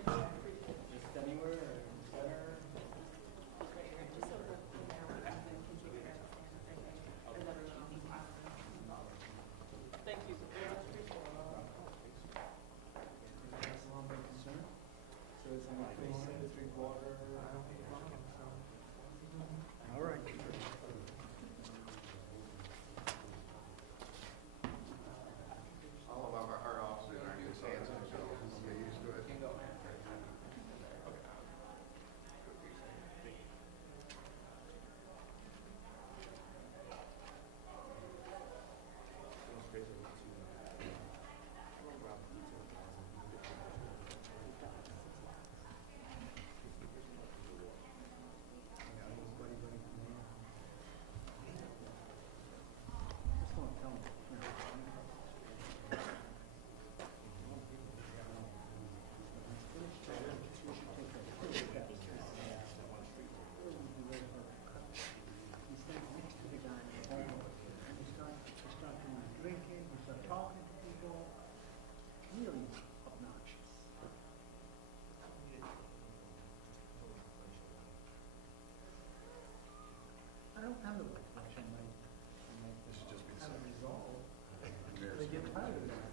Just anywhere or center? Thank you. That's a long way concern. So it's like 3/4. All right. All of our officers are new hands, so we'll get used to it. Just want to tell them. You stand next to the guy in the hall, and you start drinking, you start talking to people, really obnoxious. I don't have the right flesh on my, This should just be kind of resolve. Mirrors. They get tired of that.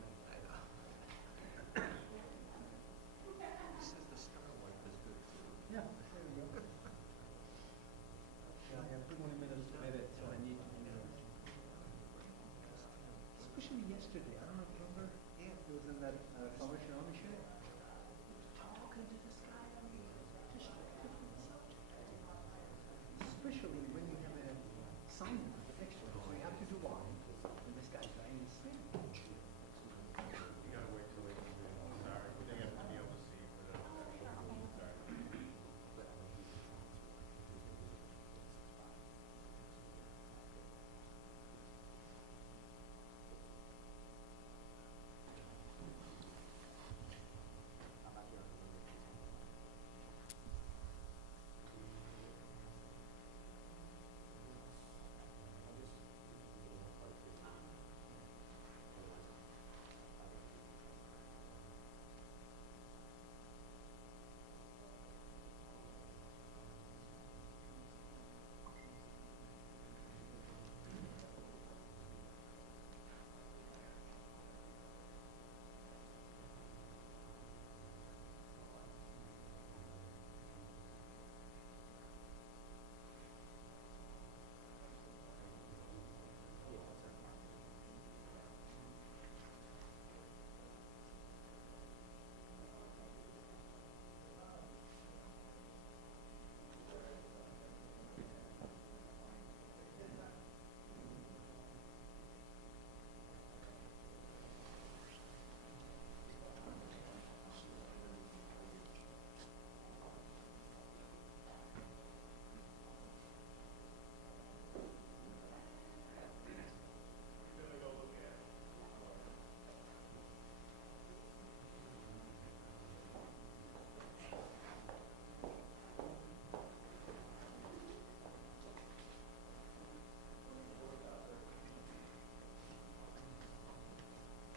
This is the star wipe is good too. Yeah, there we go. Yeah, I have 20 minutes to edit, so I need to do that. Especially yesterday, I don't know if you remember, it was in that Salvation Army show. Talking to this guy, I mean, just different subject. Especially when you have a sign extra, so you have to do what? And this guy's writing his thing. You gotta wait till they can do it. Sorry, they have to be able to see for the actual, sorry.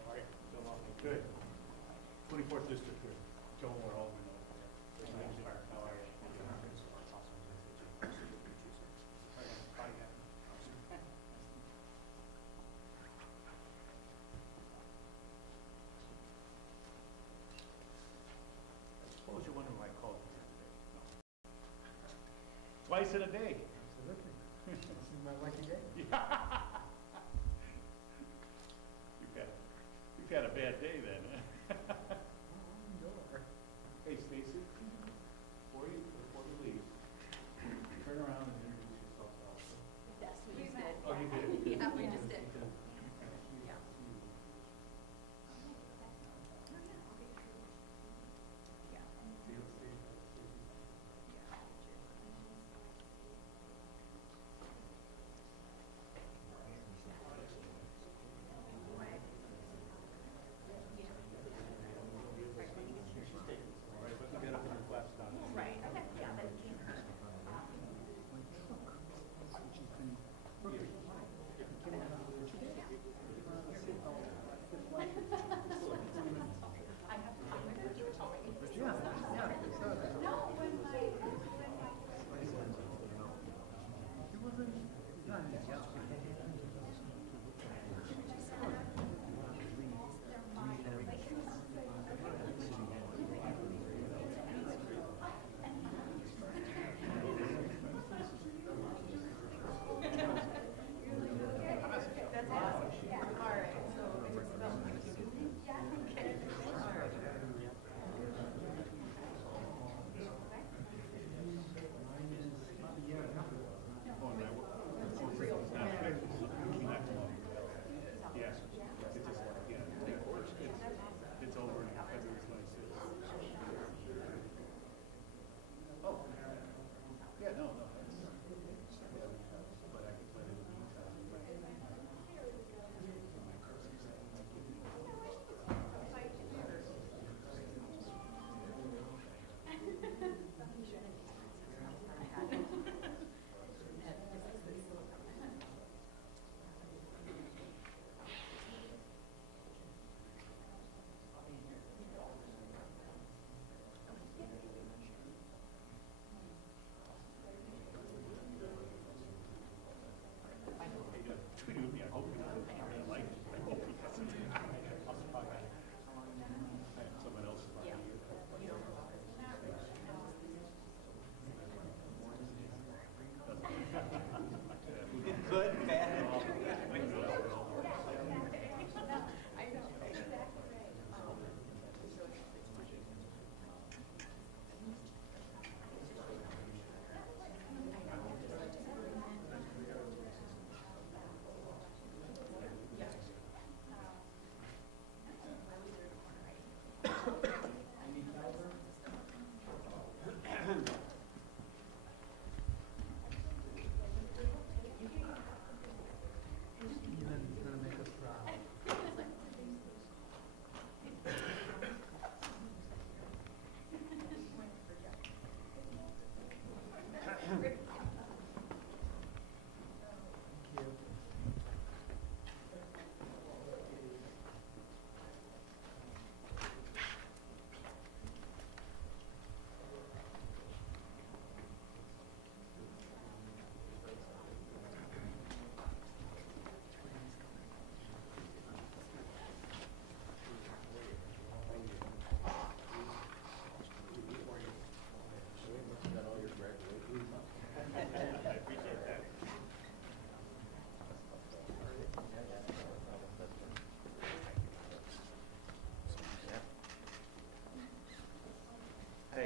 All right, Bill Hoffman. Good. 24th District here. Joe Moore, Alderman over there. My name's Mark. How are you? I suppose you're wondering why I called you here today. No. Twice in a day. Absolutely. This is my lucky day. You've had a bad day then. Door. Hey, Stacy, before you leave, turn around and introduce yourself also. Yes, we just did. Oh, you did? Yeah, we just did. Yeah. Yeah.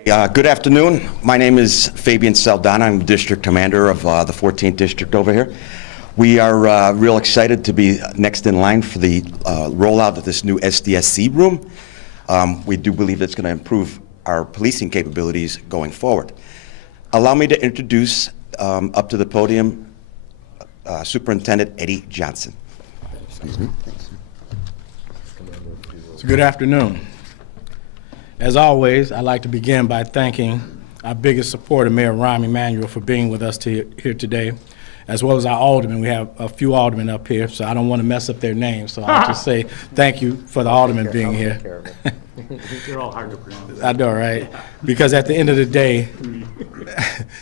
Good afternoon. My name is Fabian Saldana. I'm District Commander of the 14th District over here. We are real excited to be next in line for the rollout of this new SDSC room. We do believe it's going to improve our policing capabilities going forward. Allow me to introduce up to the podium Superintendent Eddie Johnson. Excuse me. Thanks. So good afternoon. As always, I'd like to begin by thanking our biggest supporter, Mayor Rahm Emanuel, for being with us here today, as well as our aldermen. We have a few aldermen up here, so I don't want to mess up their names, so I'll just say thank you for the aldermen being here. They're all hard to pronounce. I know, right? Because at the end of the day,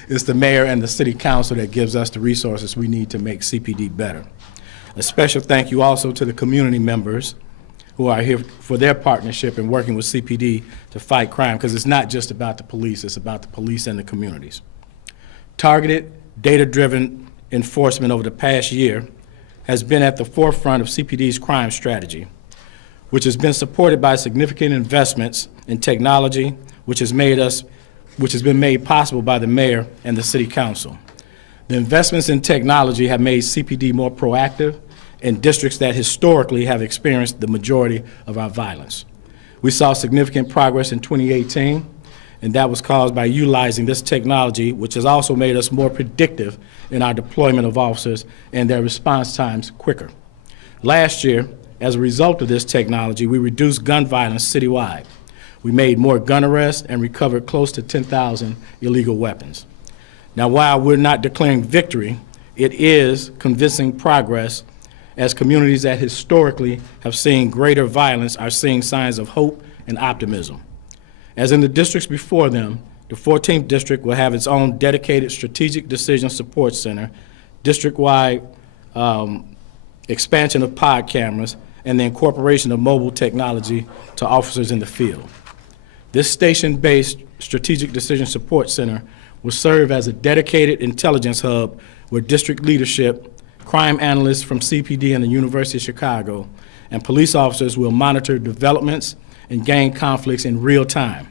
it's the mayor and the city council that gives us the resources we need to make CPD better. A special thank you also to the community members who are here for their partnership in working with CPD to fight crime, because it's not just about the police, it's about the police and the communities. Targeted, data-driven enforcement over the past year has been at the forefront of CPD's crime strategy, which has been supported by significant investments in technology, which has been made possible by the mayor and the city council. The investments in technology have made CPD more proactive in districts that historically have experienced the majority of our violence. We saw significant progress in 2018, and that was caused by utilizing this technology, which has also made us more predictive in our deployment of officers and their response times quicker. Last year, as a result of this technology, we reduced gun violence citywide. We made more gun arrests and recovered close to 10,000 illegal weapons. Now, while we're not declaring victory, it is convincing progress, as communities that historically have seen greater violence are seeing signs of hope and optimism. As in the districts before them, the 14th District will have its own dedicated strategic decision support center, district-wide expansion of pod cameras, and the incorporation of mobile technology to officers in the field. This station-based strategic decision support center will serve as a dedicated intelligence hub where district leadership, crime analysts from CPD and the University of Chicago, and police officers will monitor developments and gang conflicts in real time.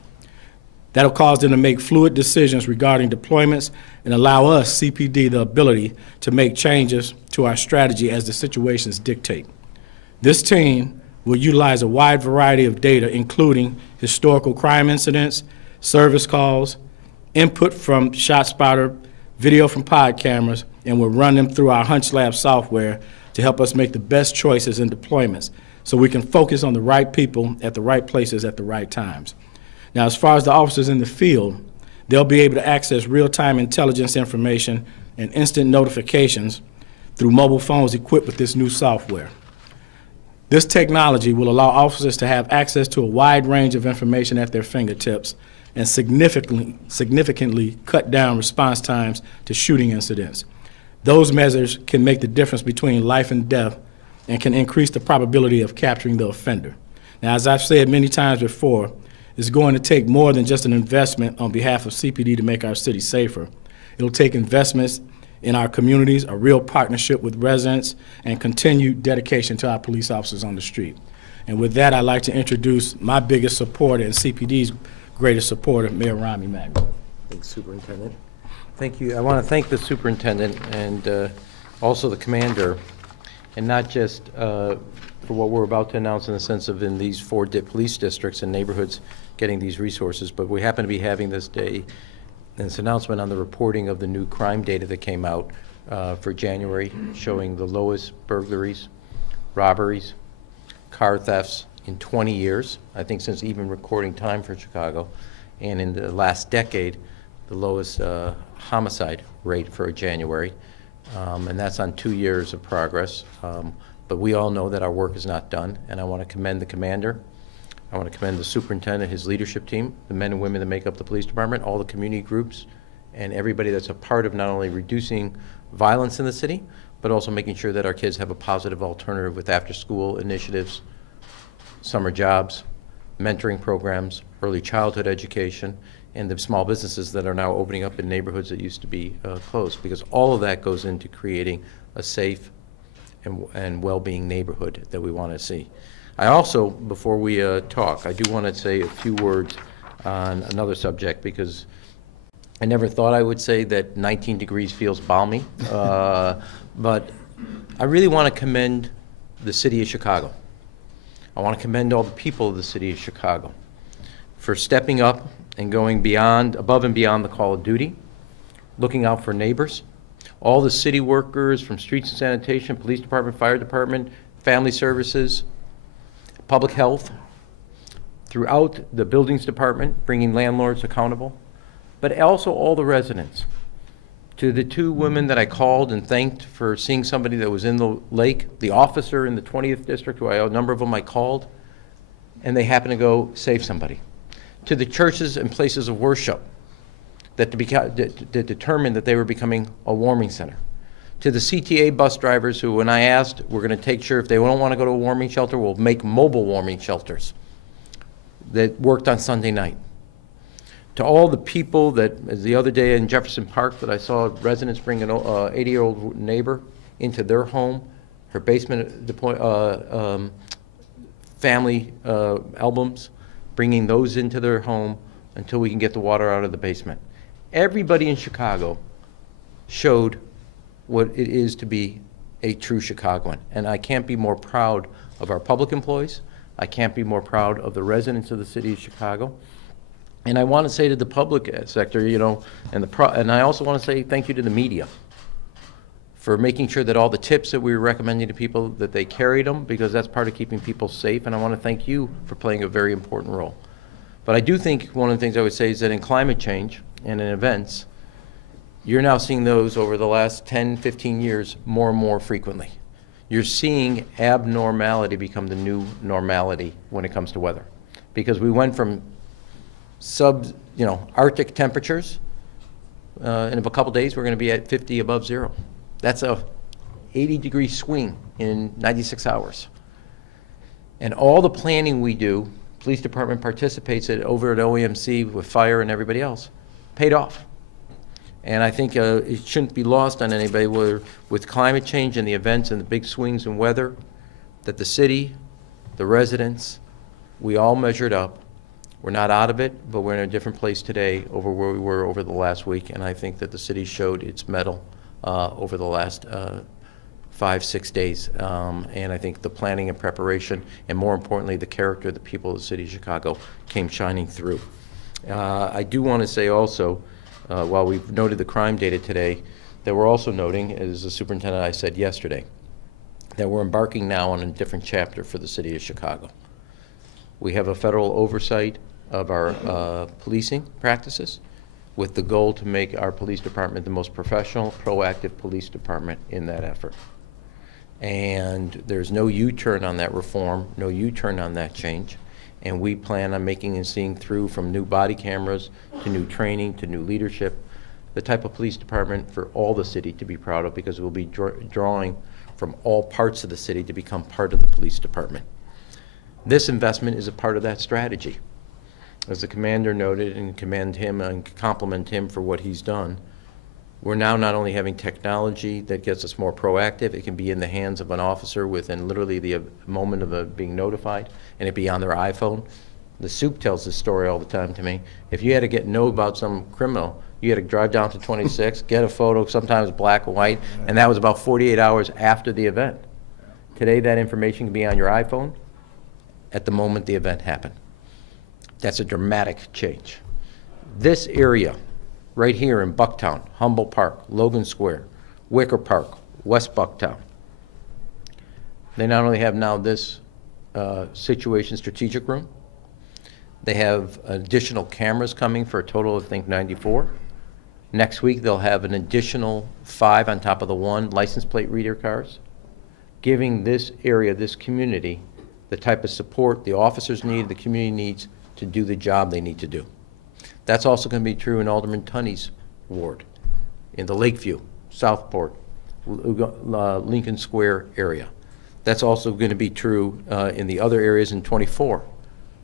That'll cause them to make fluid decisions regarding deployments and allow us, CPD, the ability to make changes to our strategy as the situations dictate. This team will utilize a wide variety of data, including historical crime incidents, service calls, input from ShotSpotter, video from pod cameras, and we'll run them through our HunchLab software to help us make the best choices in deployments so we can focus on the right people at the right places at the right times. Now, as far as the officers in the field, they'll be able to access real-time intelligence information and instant notifications through mobile phones equipped with this new software. This technology will allow officers to have access to a wide range of information at their fingertips and significantly cut down response times to shooting incidents. Those measures can make the difference between life and death and can increase the probability of capturing the offender. Now, as I've said many times before, it's going to take more than just an investment on behalf of CPD to make our city safer. It'll take investments in our communities, a real partnership with residents, and continued dedication to our police officers on the street. And with that, I'd like to introduce my biggest supporter and CPD's greatest supporter, Mayor Rahm Emanuel. Thanks, Superintendent. Thank you. I want to thank the superintendent and also the commander, and not just for what we're about to announce in the sense of in these 4 police districts and neighborhoods getting these resources, but we happen to be having this day this announcement on the reporting of the new crime data that came out for January, showing the lowest burglaries, robberies, car thefts in 20 years, I think since even recording time for Chicago, and in the last decade, the lowest homicide rate for January, and that's on 2 years of progress. But we all know that our work is not done, and I want to commend the commander. I want to commend the superintendent, his leadership team, the men and women that make up the police department, all the community groups, and everybody that's a part of not only reducing violence in the city, but also making sure that our kids have a positive alternative with after-school initiatives, summer jobs, mentoring programs, early childhood education, and the small businesses that are now opening up in neighborhoods that used to be closed, because all of that goes into creating a safe and well-being neighborhood that we want to see. I also, before we talk, I do want to say a few words on another subject, because I never thought I would say that 19 degrees feels balmy, but I really want to commend the city of Chicago. I want to commend all the people of the city of Chicago for stepping up and going above and beyond the call of duty, looking out for neighbors. All the city workers from streets and sanitation, police department, fire department, family services, public health, throughout the buildings department, bringing landlords accountable, but also all the residents. To the two women that I called and thanked for seeing somebody that was in the lake, the officer in the 20th district, who a number of them I called, and they happened to go save somebody. To the churches and places of worship that determined that they were becoming a warming center. To the CTA bus drivers who, when I asked, we're going to take sure if they don't want to go to a warming shelter, we'll make mobile warming shelters, that worked on Sunday night. To all the people that, as the other day in Jefferson Park, that I saw residents bring an 80-year-old neighbor into their home, her basement family albums, bringing those into their home until we can get the water out of the basement. Everybody in Chicago showed what it is to be a true Chicagoan, and I can't be more proud of our public employees. I can't be more proud of the residents of the city of Chicago. And I want to say to the public sector, you know, and I also want to say thank you to the media for making sure that all the tips that we were recommending to people, that they carried them, because that's part of keeping people safe. And I want to thank you for playing a very important role. But I do think one of the things I would say is that in climate change and in events, you're now seeing those over the last 10, 15 years more and more frequently. You're seeing abnormality become the new normality when it comes to weather, because we went from Arctic temperatures. In a couple days, we're going to be at 50 above zero. That's a 80-degree swing in 96 hours. And all the planning we do, police department participates over at OEMC with fire and everybody else, paid off. And I think it shouldn't be lost on anybody with climate change and the events and the big swings in weather, that the city, the residents, we all measured up. We're not out of it, but we're in a different place today over where we were over the last week, and I think that the city showed its mettle over the last 5-6 days. And I think the planning and preparation, and more importantly, the character of the people of the city of Chicago came shining through. I do want to say also, while we've noted the crime data today, that we're also noting, as the superintendent I said yesterday, that we're embarking now on a different chapter for the city of Chicago. We have a federal oversight of our policing practices, with the goal to make our police department the most professional, proactive police department in that effort. And there's no U-turn on that reform, no U-turn on that change. And we plan on making and seeing through, from new body cameras to new training to new leadership, the type of police department for all the city to be proud of, because we'll be drawing from all parts of the city to become part of the police department. This investment is a part of that strategy. As the commander noted, and commend him and compliment him for what he's done, we're now not only having technology that gets us more proactive, it can be in the hands of an officer within literally the moment of being notified, and it be on their iPhone. The Supt tells this story all the time to me. If you had to know about some criminal, you had to drive down to 26, get a photo, sometimes black and white, and that was about 48 hours after the event. Today, that information can be on your iPhone at the moment the event happened. That's a dramatic change. This area, right here in Bucktown, Humboldt Park, Logan Square, Wicker Park, West Bucktown, they not only have now this situation strategic room, they have additional cameras coming for a total of, I think, 94. Next week, they'll have an additional 5 on top of the 1 license plate reader cars, giving this area, this community, the type of support the officers need, the community needs to do the job they need to do. That's also going to be true in Alderman Tunney's ward, in the Lakeview, Southport, Lincoln Square area. That's also going to be true in the other areas in 24,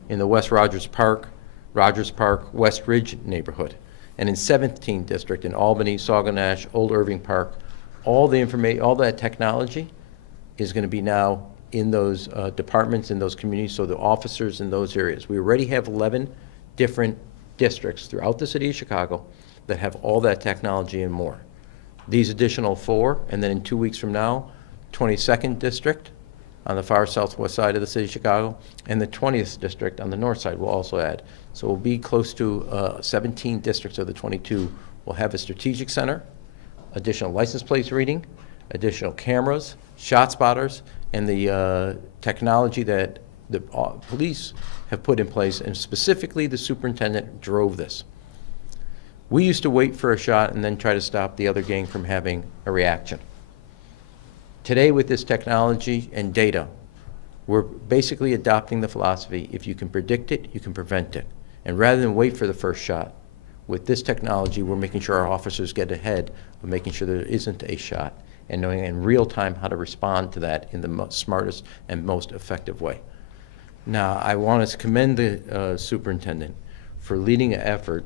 in the West Rogers Park, West Ridge neighborhood, and in 17th District in Albany, Sauganash, Old Irving Park. All the information, all that technology is going to be now in those departments, in those communities, so the officers in those areas. We already have 11 different districts throughout the city of Chicago that have all that technology and more. These additional 4, and then in 2 weeks from now, 22nd district on the far southwest side of the city of Chicago, and the 20th district on the north side will also add. So we'll be close to 17 districts of the 22 will have a strategic center, additional license plates reading, additional cameras, shot spotters, and the technology that the police have put in place, and specifically the superintendent drove this. We used to wait for a shot and then try to stop the other gang from having a reaction. Today, with this technology and data, we're basically adopting the philosophy, if you can predict it, you can prevent it. And rather than wait for the first shot, with this technology, we're making sure our officers get ahead of making sure there isn't a shot and knowing in real time how to respond to that in the smartest and most effective way. Now, I want to commend the superintendent for leading an effort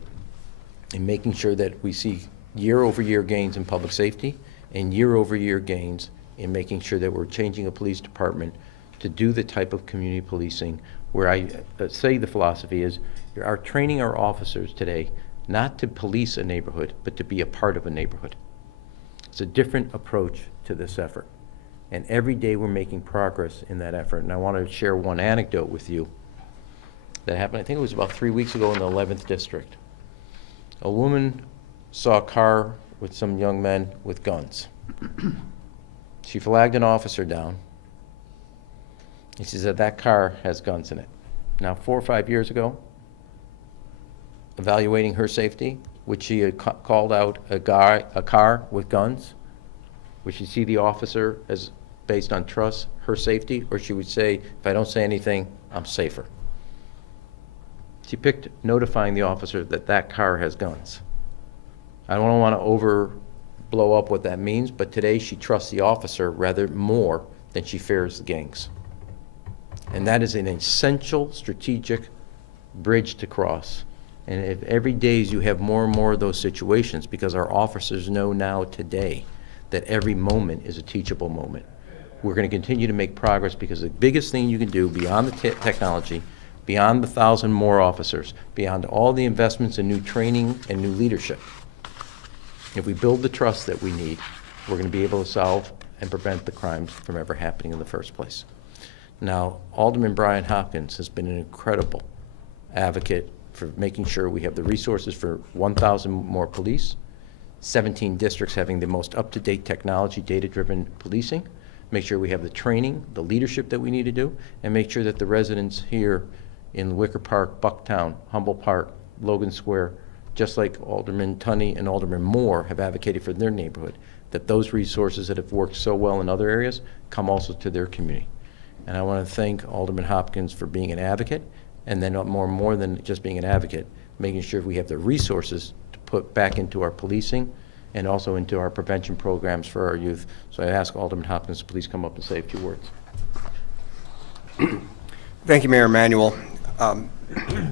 in making sure that we see year-over-year gains in public safety and year-over-year gains in making sure that we're changing a police department to do the type of community policing where I say the philosophy is you are training our officers today not to police a neighborhood, but to be a part of a neighborhood. It's a different approach to this effort. And every day we're making progress in that effort. And I want to share one anecdote with you that happened, I think it was about 3 weeks ago in the 11th district. A woman saw a car with some young men with guns. She flagged an officer down, and she said, that car has guns in it. Now, 4 or 5 years ago, evaluating her safety, would she have called out a car with guns? Would she see the officer as based on trust, her safety, or she would say, if I don't say anything, I'm safer? She picked notifying the officer that that car has guns. I don't want to blow up what that means, but today she trusts the officer rather more than she fears the gangs. And that is an essential strategic bridge to cross. And if every day you have more and more of those situations, because our officers know now today that every moment is a teachable moment. We're going to continue to make progress because the biggest thing you can do beyond the technology, beyond the 1,000 more officers, beyond all the investments in new training and new leadership, if we build the trust that we need, we're going to be able to solve and prevent the crimes from ever happening in the first place. Now, Alderman Brian Hopkins has been an incredible advocate for making sure we have the resources for 1,000 more police, 17 districts having the most up-to-date technology, data-driven policing, make sure we have the training, the leadership that we need to do, and make sure that the residents here in Wicker Park, Bucktown, Humboldt Park, Logan Square, just like Alderman Tunney and Alderman Moore have advocated for their neighborhood, that those resources that have worked so well in other areas come also to their community. And I want to thank Alderman Hopkins for being an advocate, and then more than just being an advocate, making sure we have the resources to put back into our policing and also into our prevention programs for our youth. So I ask Alderman Hopkins to please come up and say a few words. Thank you, Mayor Emanuel.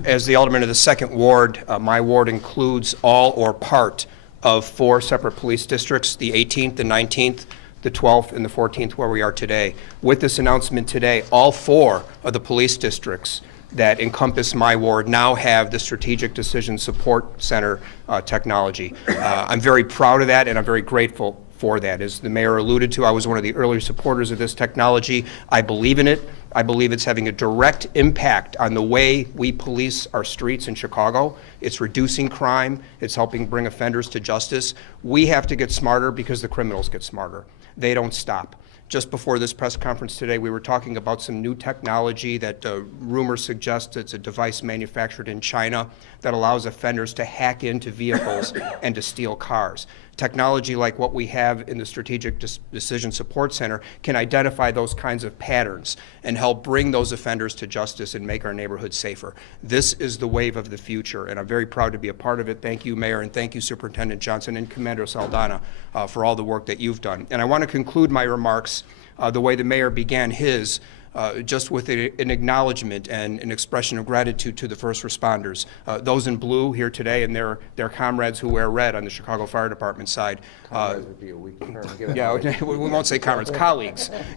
As the alderman of the 2nd Ward, my ward includes all or part of 4 separate police districts, the 18th, the 19th, the 12th, and the 14th, where we are today. With this announcement today, all 4 of the police districts that encompass my ward now have the Strategic Decision Support Center technology. I'm very proud of that, and I'm very grateful for that. As the mayor alluded to, I was one of the early supporters of this technology. I believe in it. I believe it's having a direct impact on the way we police our streets in Chicago. It's reducing crime. It's helping bring offenders to justice. We have to get smarter because the criminals get smarter. They don't stop. Just before this press conference today, we were talking about some new technology that rumors suggest it's a device manufactured in China that allows offenders to hack into vehicles and to steal cars. Technology like what we have in the Strategic Decision Support Center can identify those kinds of patterns and help bring those offenders to justice and make our neighborhoods safer. This is the wave of the future, and I'm very proud to be a part of it. Thank you, Mayor, and thank you, Superintendent Johnson and Commander Saldana, for all the work that you've done. And I want to conclude my remarks the way the Mayor began his, just with an acknowledgement and an expression of gratitude to the first responders. Those in blue here today and their comrades who wear red on the Chicago Fire Department side. Comrades would be a weak term. Yeah, we won't say comrades,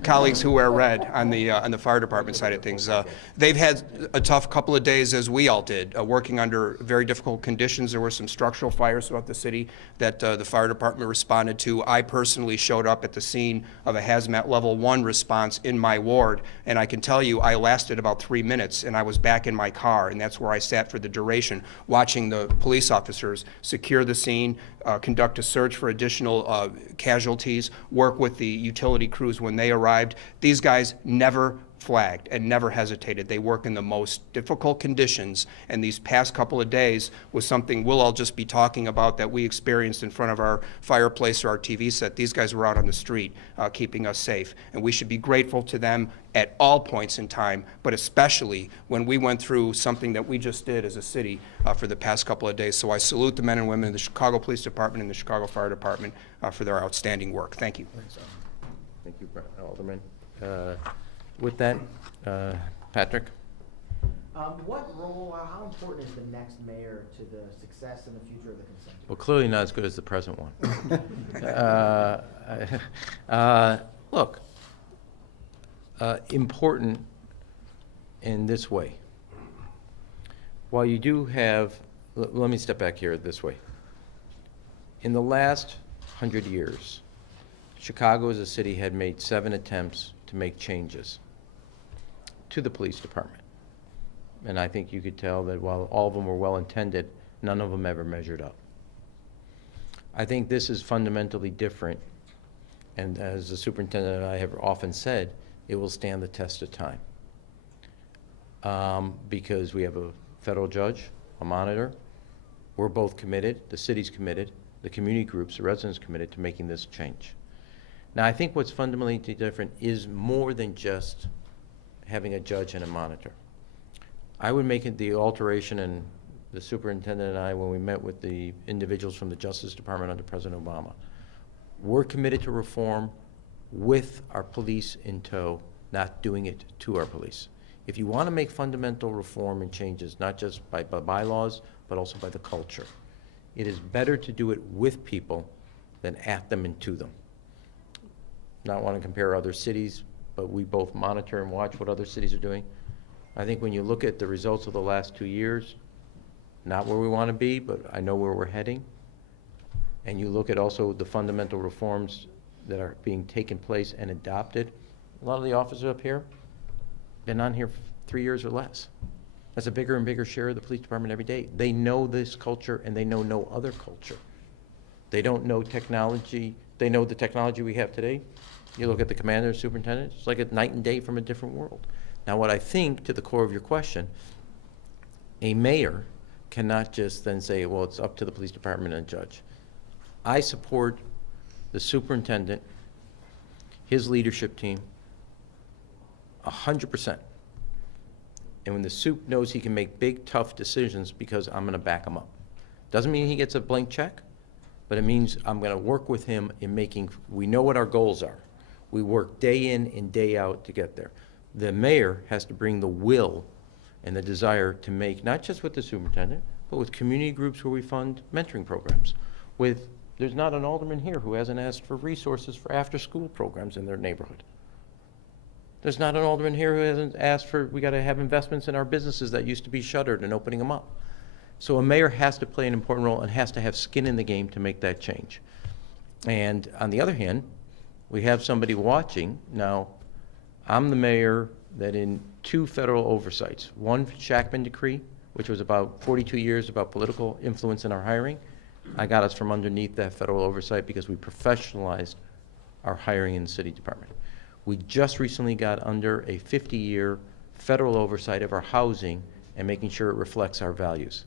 colleagues who wear red on the fire department side of things. They've had a tough couple of days, as we all did, working under very difficult conditions. There were some structural fires throughout the city that the fire department responded to. I personally showed up at the scene of a hazmat level 1 response in my ward, and I can tell you I lasted about 3 minutes, and I was back in my car, and that's where I sat for the duration, watching the police officers secure the scene, conduct a search for additional casualties, work with the utility crews when they arrived. These guys never flagged and never hesitated. They work in the most difficult conditions, and these past couple of days was something we'll all just be talking about that we experienced in front of our fireplace or our TV set. These guys were out on the street keeping us safe, and we should be grateful to them at all points in time, but especially when we went through something that we just did as a city for the past couple of days. So I salute the men and women of the Chicago Police Department and the Chicago Fire Department for their outstanding work. Thank you. Thank you, Alderman. With that, Patrick? What role, how important is the next mayor to the success and the future of the consent decree? Well, clearly not as good as the present one. Look, important in this way. While you do have, let me step back here this way. In the last 100 years, Chicago as a city had made 7 attempts to make changes to the police department. And I think you could tell that while all of them were well-intended, none of them ever measured up. I think this is fundamentally different, and as the superintendent and I have often said, it will stand the test of time. Because we have a federal judge, a monitor, we're both committed, the city's committed, the community groups, the residents committed to making this change. Now, I think what's fundamentally different is more than just having a judge and a monitor. I would make it the alteration, and the superintendent and I, when we met with the individuals from the Justice Department under President Obama, we're committed to reform with our police in tow, not doing it to our police. If you want to make fundamental reform and changes, not just by bylaws, but also by the culture, it is better to do it with people than at them and to them. Not want to compare other cities, but we both monitor and watch what other cities are doing. I think when you look at the results of the last 2 years, not where we want to be, but I know where we're heading, and you look at also the fundamental reforms that are being taken place and adopted, a lot of the officers up here, been on here for 3 years or less. That's a bigger and bigger share of the police department every day. They know this culture and they know no other culture. They don't know technology. They know the technology we have today. You look at the commander and superintendent, it's like a night and day from a different world. Now, what I think, to the core of your question, a mayor cannot just then say, well, it's up to the police department and judge. I support the superintendent, his leadership team, 100%. And when the soup knows he can make big, tough decisions because I'm going to back him up. Doesn't mean he gets a blank check, but it means I'm going to work with him in making, we know what our goals are. We work day in and day out to get there. The mayor has to bring the will and the desire to make, not just with the superintendent, but with community groups where we fund mentoring programs. There's not an alderman here who hasn't asked for resources for after-school programs in their neighborhood. There's not an alderman here who hasn't asked for, we got to have investments in our businesses that used to be shuttered and opening them up. So a mayor has to play an important role and has to have skin in the game to make that change. And on the other hand, we have somebody watching. Now, I'm the mayor that in 2 federal oversights, one Shackman decree, which was about 42 years about political influence in our hiring. I got us from underneath that federal oversight because we professionalized our hiring in the city department. We just recently got under a 50-year federal oversight of our housing and making sure it reflects our values.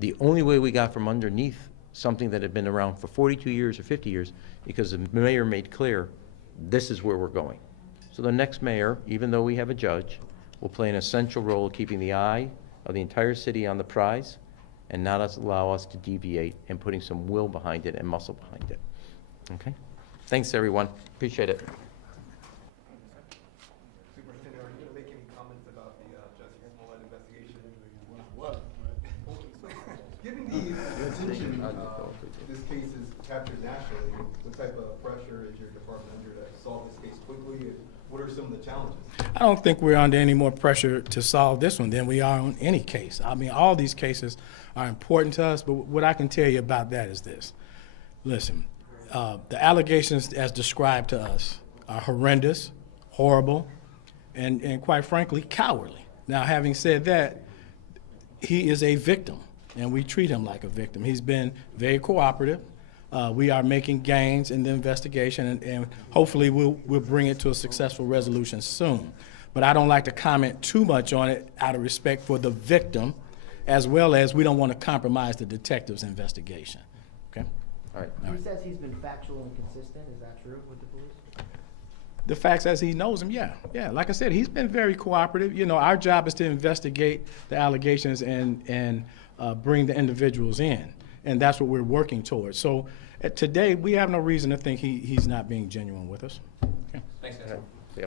The only way we got from underneath something that had been around for 42 years or 50 years, because the mayor made clear, this is where we're going. So the next mayor, even though we have a judge, will play an essential role keeping the eye of the entire city on the prize and not allow us to deviate and putting some will behind it and muscle behind it. Okay? Thanks, everyone. Appreciate it. attention this case is captured nationally, what type of pressure is your department under to solve this case quickly? And what are some of the challenges? I don't think we're under any more pressure to solve this one than we are on any case. I mean, all these cases are important to us, but what I can tell you about that is this. Listen, the allegations as described to us are horrendous, horrible, and quite frankly, cowardly. Now, having said that, he is a victim, and we treat him like a victim. He's been very cooperative. We are making gains in the investigation, and hopefully we'll bring it to a successful resolution soon. But I don't like to comment too much on it out of respect for the victim, as well as we don't want to compromise the detective's investigation. Okay? All right. He says he's been factual and consistent. Is that true with the police? The facts as he knows them, yeah. Yeah, like I said, he's been very cooperative. You know, our job is to investigate the allegations and bring the individuals in. And that's what we're working towards. So today, we have no reason to think he's not being genuine with us. Okay. Thanks, guys. Okay. Yeah.